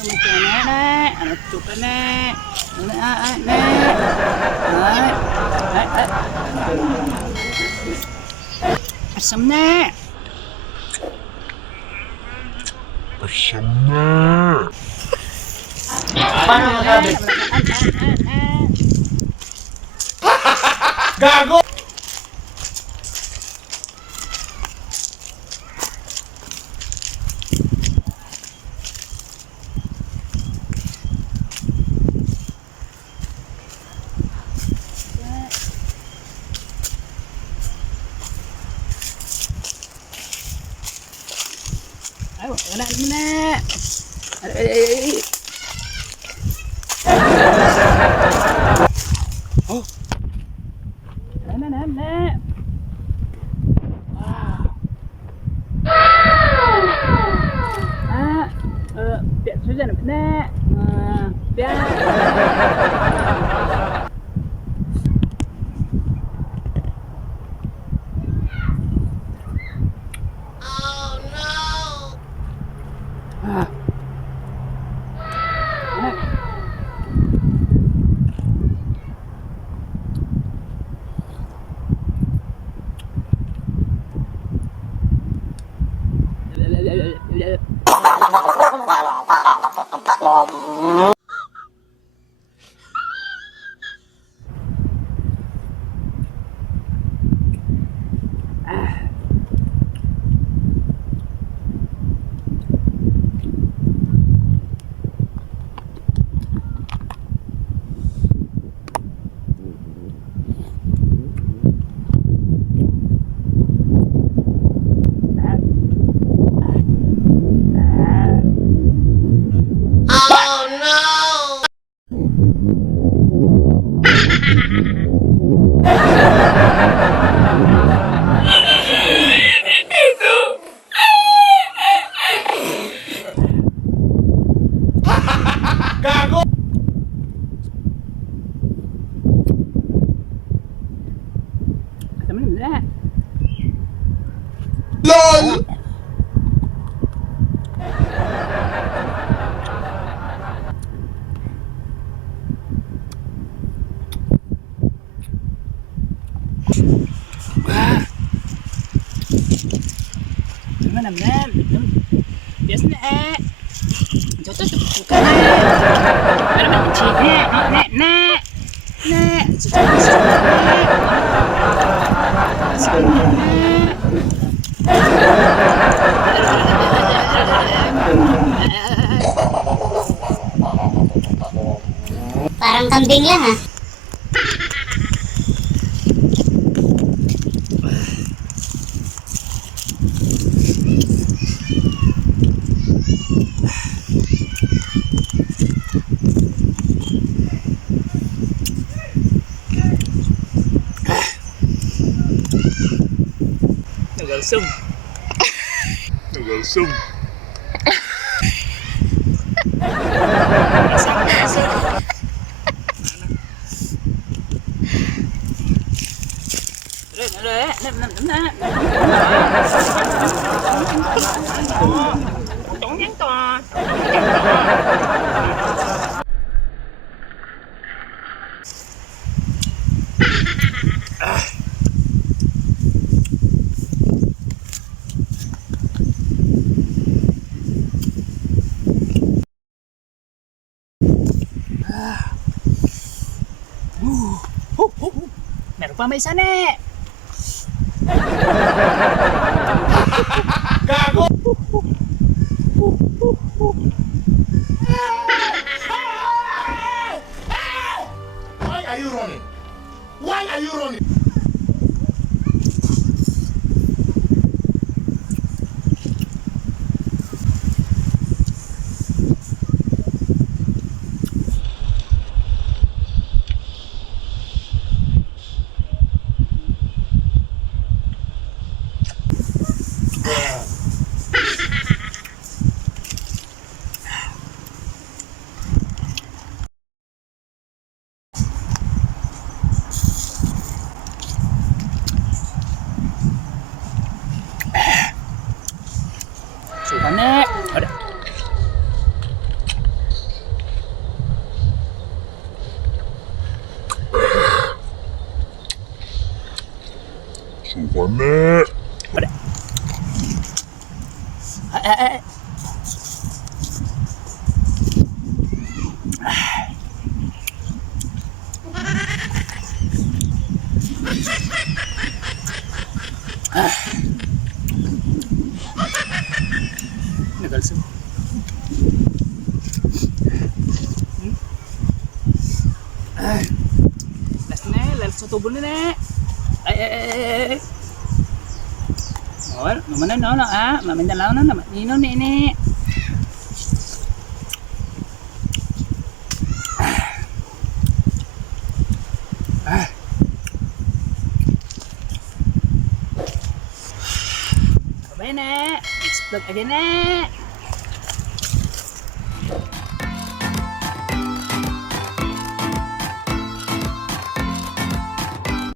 macam mana? Anak cuka nek. Nek. Asam nek. Asam nek. Gago! Ayo, anak nek. Oh. Nek. Tiện số dân nè. Tiện. Gago! Temen nek. LOL! Temen nek. Biasa nek. Jatuh suka nek. Ada macam nek. Parang kambing lang ah. Nagalsum. Meron pa may isa nek. Gago! Why are you running? Why are you running? Suka nek. Ada. Panek. Eh. Nagalso. Last na, last sa tubo na na. Ay. Oh, mamana no no maminalaw na naman. Nino nene. Sabay na. Explode again na.